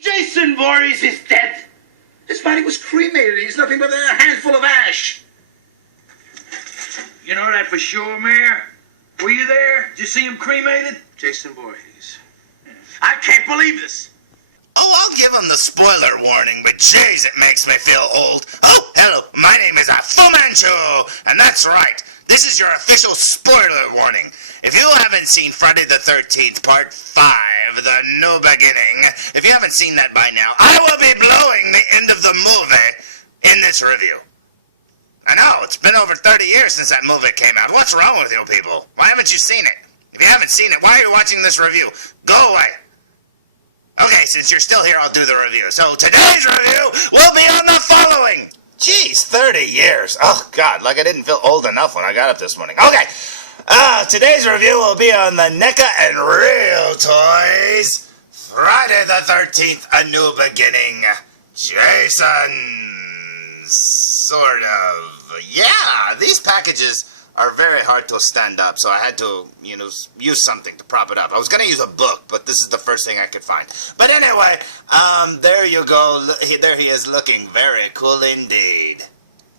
Jason Voorhees is dead. His body was cremated. He's nothing but a handful of ash. You know that for sure, Mayor? Were you there? Did you see him cremated? Jason Voorhees. I can't believe this. Oh, I'll give him the spoiler warning, but jeez, it makes me feel old. Oh, hello, my name is Fu Manchu, and that's right. This is your official spoiler warning. If you haven't seen Friday the 13th, Part 5, The New Beginning, if you haven't seen that by now, I will be blowing the end of the movie in this review. I know, it's been over 30 years since that movie came out. What's wrong with you people? Why haven't you seen it? If you haven't seen it, why are you watching this review? Go away. Okay, since you're still here, I'll do the review. So today's review will be on the following. Jeez, 30 years. Oh, God, like I didn't feel old enough when I got up this morning. Okay, today's review will be on the NECA and Real Toys Friday the 13th, A New Beginning. Jason, sort of. Yeah, these packages are very hard to stand up, so I had to, use something to prop it up. I was going to use a book, but this is the first thing I could find. But anyway, there you go. There he is, looking very cool indeed.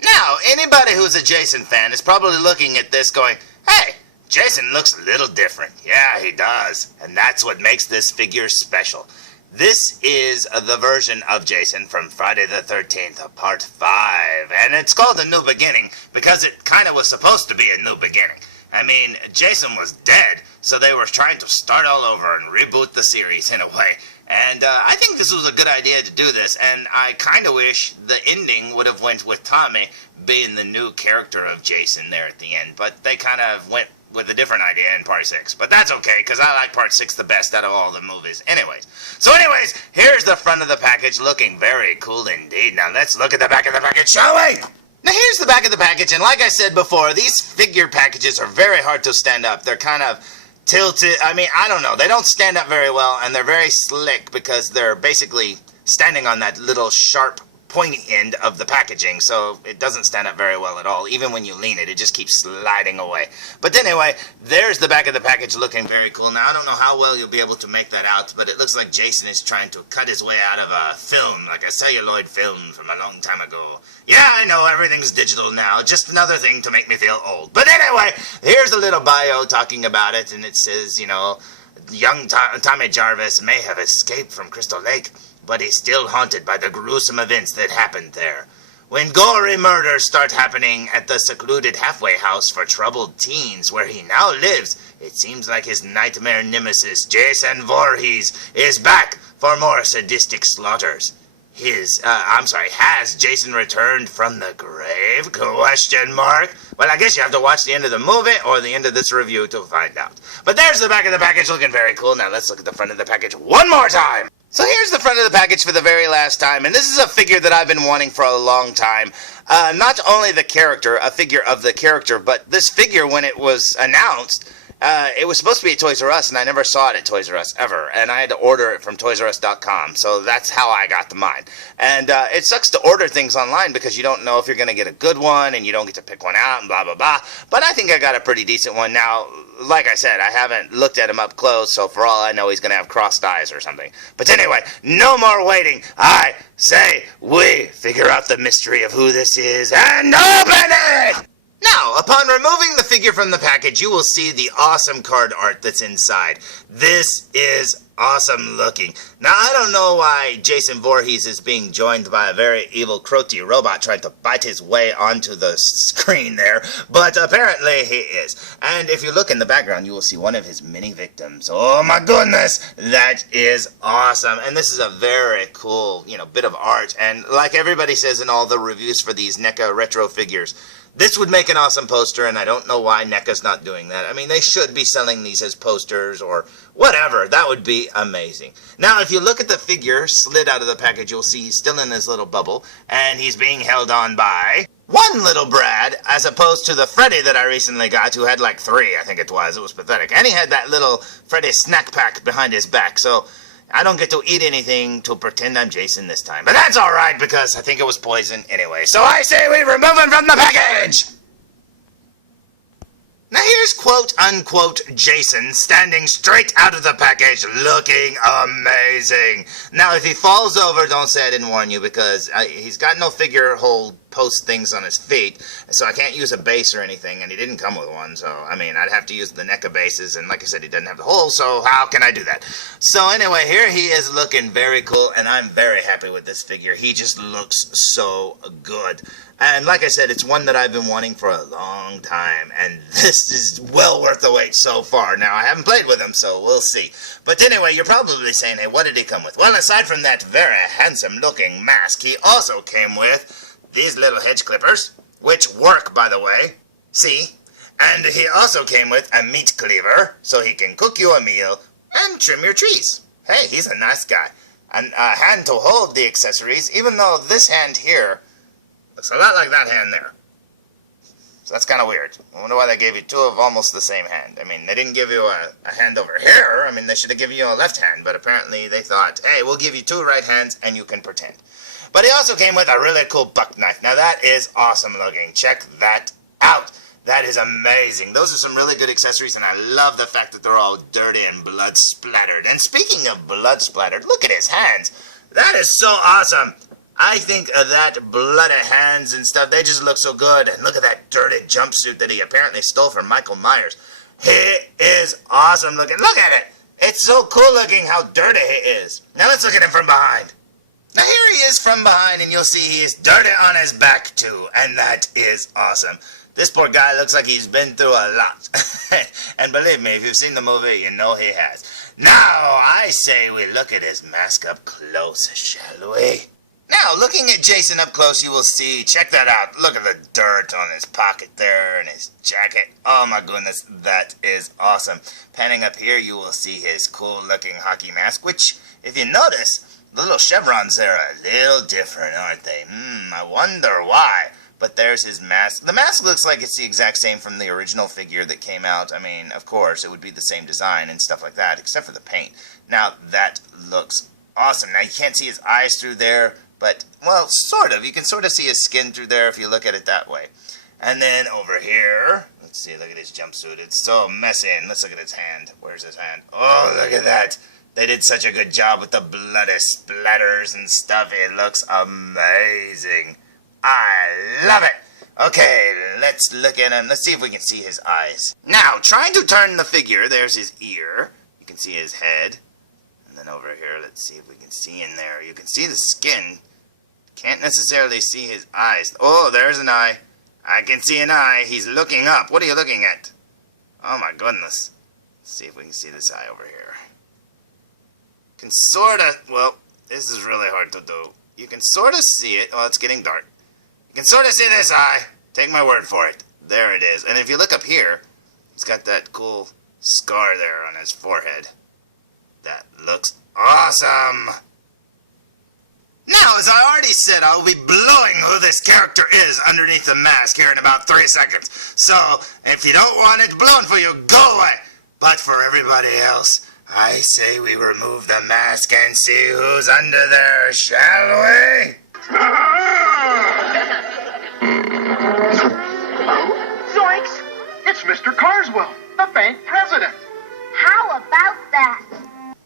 Now, anybody who's a Jason fan is probably looking at this going, hey, Jason looks a little different. Yeah, he does. And that's what makes this figure special. This is the version of Jason from Friday the 13th, Part 5, and it's called A New Beginning because it kind of was supposed to be a new beginning. I mean, Jason was dead, so they were trying to start all over and reboot the series in a way. And I think this was a good idea to do this, and I kind of wish the ending would have went with Tommy being the new character of Jason there at the end, but they kind of went with a different idea in Part 6. But that's okay, because I like Part 6 the best out of all the movies. Anyways, here's the front of the package, looking very cool indeed. Now let's look at the back of the package, shall we? Now here's the back of the package, and like I said before, these figure packages are very hard to stand up. They're kind of tilted. I mean, I don't know. They don't stand up very well, and they're very slick because they're basically standing on that little sharp pointy end of the packaging, so it doesn't stand up very well at all. Even when you lean it, it just keeps sliding away. But anyway, there's the back of the package looking very cool. Now, I don't know how well you'll be able to make that out, but it looks like Jason is trying to cut his way out of a film, like a celluloid film from a long time ago. Yeah, I know, everything's digital now. Just another thing to make me feel old. But anyway, here's a little bio talking about it, and it says, young Tommy Jarvis may have escaped from Crystal Lake, but he's still haunted by the gruesome events that happened there. When gory murders start happening at the secluded halfway house for troubled teens where he now lives, it seems like his nightmare nemesis, Jason Voorhees, is back for more sadistic slaughters. Has Jason returned from the grave? Question mark. Well, I guess you have to watch the end of the movie or the end of this review to find out. But there's the back of the package looking very cool. Now let's look at the front of the package one more time. So here's the front of the package for the very last time, and this is a figure that I've been wanting for a long time. Not only the character, a figure of the character, but this figure, when it was announced, it was supposed to be at Toys R Us, and I never saw it at Toys R Us ever, and I had to order it from ToysRUs.com, so that's how I got the mine. And it sucks to order things online because you don't know if you're going to get a good one, and you don't get to pick one out, and blah, blah, blah. But I think I got a pretty decent one. Now, like I said, I haven't looked at him up close, so for all I know, he's going to have crossed eyes or something. But anyway, no more waiting. I say we figure out the mystery of who this is and open it! Now, upon removing the figure from the package, you will see the awesome card art that's inside. This is awesome looking. Now, I don't know why Jason Voorhees is being joined by a very evil Crotty robot trying to bite his way onto the screen there, but apparently he is. And if you look in the background, you will see one of his many victims. Oh my goodness, that is awesome. And this is a very cool, bit of art. And like everybody says in all the reviews for these NECA retro figures, this would make an awesome poster, and I don't know why NECA's not doing that. I mean, they should be selling these as posters or whatever. That would be amazing. Now, if you look at the figure slid out of the package, you'll see he's still in his little bubble, and he's being held on by one little Brad, as opposed to the Freddy that I recently got, who had like 3, I think it was. It was pathetic. And he had that little Freddy snack pack behind his back, so I don't get to eat anything to pretend I'm Jason this time. But that's alright, because I think it was poison anyway. So I say we remove him from the package! Now here's quote-unquote Jason standing straight out of the package looking amazing. Now if he falls over, don't say I didn't warn you, because he's got no figure hold post things on his feet, so I can't use a base or anything, and he didn't come with one, so I mean I'd have to use the NECA bases, and like I said, he doesn't have the hole, so how can I do that? So anyway, here he is looking very cool, and I'm very happy with this figure. He just looks so good. And like I said, it's one that I've been wanting for a long time, and this is well worth the wait so far. Now, I haven't played with him, so we'll see. But anyway, you're probably saying, hey, what did he come with? Well, aside from that very handsome-looking mask, he also came with these little hedge clippers, which work, by the way. See? And he also came with a meat cleaver, so he can cook you a meal and trim your trees. Hey, he's a nice guy. And a hand to hold the accessories, even though this hand here looks a lot like that hand there. So that's kind of weird. I wonder why they gave you two of almost the same hand. I mean, they didn't give you a hand over here. I mean, they should have given you a left hand, but apparently they thought, hey, we'll give you two right hands and you can pretend. But he also came with a really cool buck knife. Now that is awesome looking. Check that out. That is amazing. Those are some really good accessories, and I love the fact that they're all dirty and blood splattered. And speaking of blood splattered, look at his hands. That is so awesome. I think that bloody hands and stuff, they just look so good. And look at that dirty jumpsuit that he apparently stole from Michael Myers. He is awesome looking. Look at it. It's so cool looking how dirty he is. Now let's look at him from behind. Now here he is from behind, and you'll see he is dirty on his back too. And that is awesome. This poor guy looks like he's been through a lot. And believe me, if you've seen the movie, you know he has. Now, I say we look at his mask up close, shall we? Now, looking at Jason up close, you will see, check that out. Look at the dirt on his pocket there and his jacket. Oh my goodness, that is awesome. Panning up here, you will see his cool-looking hockey mask, which, if you notice, the little chevrons there are a little different, aren't they? I wonder why. But there's his mask. The mask looks like it's the exact same from the original figure that came out. I mean, of course, it would be the same design and stuff like that, except for the paint. Now, that looks awesome. Now, you can't see his eyes through there, but, well, sort of. You can sort of see his skin through there if you look at it that way. And then over here, let's see, look at his jumpsuit. It's so messy. And let's look at his hand. Where's his hand? Oh, look at that. They did such a good job with the bloody splatters and stuff. It looks amazing. I love it. Okay, let's look at him. Let's see if we can see his eyes. Now, trying to turn the figure, there's his ear. You can see his head. And then over here, let's see if we can see in there. You can see the skin. Can't necessarily see his eyes. Oh, there's an eye. I can see an eye. He's looking up. What are you looking at? Oh my goodness. Let's see if we can see this eye over here. Can sorta, well, this is really hard to do. You can sorta see it. Oh, it's getting dark. You can sorta see this eye. Take my word for it. There it is. And if you look up here, it's got that cool scar there on his forehead. That looks awesome. Now, as I already said, I'll be blowing who this character is underneath the mask here in about 3 seconds. So, if you don't want it blown for you, go away. But for everybody else, I say we remove the mask and see who's under there, shall we? Zoinks! It's Mr. Carswell, the bank president. How about that?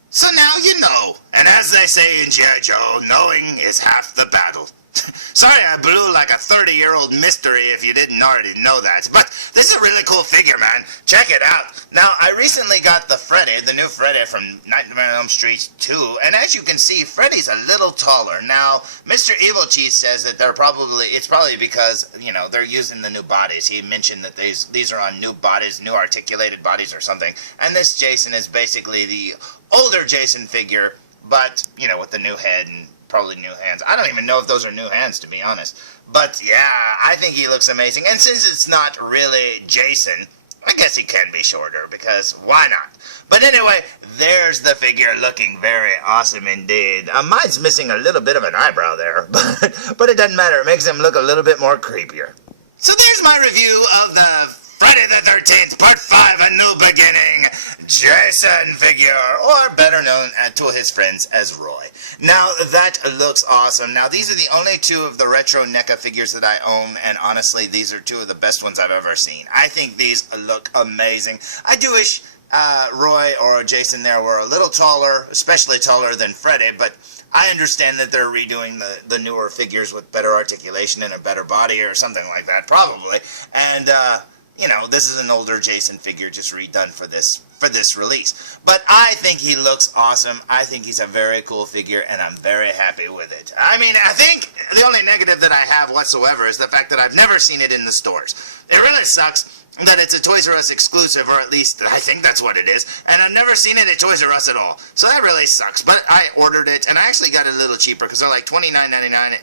So now you know, and as they say in G.I. Joe, knowing is half the battle. Sorry I blew like a 30-year-old mystery if you didn't already know that, but this is a really cool figure, man. Check it out. Now, I recently got the Freddy, the new Freddy from Nightmare on Elm Street 2, and as you can see, Freddy's a little taller. Now, Mr. Evilcheese says that it's probably because, you know, they're using the new bodies. He mentioned that these are on new bodies, new articulated bodies or something, and this Jason is basically the older Jason figure, but, you know, with the new head and probably new hands. I don't even know if those are new hands, to be honest. But, yeah, I think he looks amazing. And since it's not really Jason, I guess he can be shorter, because why not? But anyway, there's the figure looking very awesome indeed. Mine's missing a little bit of an eyebrow there, but it doesn't matter. It makes him look a little bit more creepier. So there's my review of the Friday the 13th, Part 5, A New Beginning, Jason figure, or better known to his friends as Roy. Now, that looks awesome. Now, these are the only two of the retro NECA figures that I own, and honestly, these are two of the best ones I've ever seen. I think these look amazing. I do wish Roy or Jason there were a little taller, especially taller than Freddy, but I understand that they're redoing the newer figures with better articulation and a better body or something like that, probably. And, you know, this is an older Jason figure just redone for this release. But I think he looks awesome. I think he's a very cool figure, and I'm very happy with it. I mean, I think the only negative that I have whatsoever is the fact that I've never seen it in the stores. It really sucks that it's a Toys R Us exclusive, or at least I think that's what it is, and I've never seen it at Toys R Us at all. So that really sucks. But I ordered it, and I actually got it a little cheaper because they're like $29.99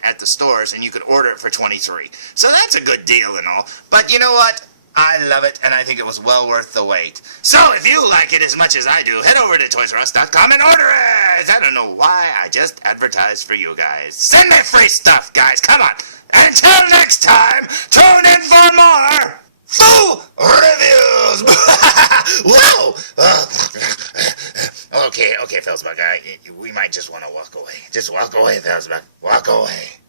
at the stores, and you could order it for $23. So that's a good deal and all. But you know what? I love it, and I think it was well worth the wait. So if you like it as much as I do, head over to ToysRUs.com and order it! I don't know why I just advertised for you guys. Send me free stuff, guys, come on! Until next time, tune in for more full reviews! Whoa! Okay, felzbug, we might just want to walk away. Just walk away, felzbug. Walk away.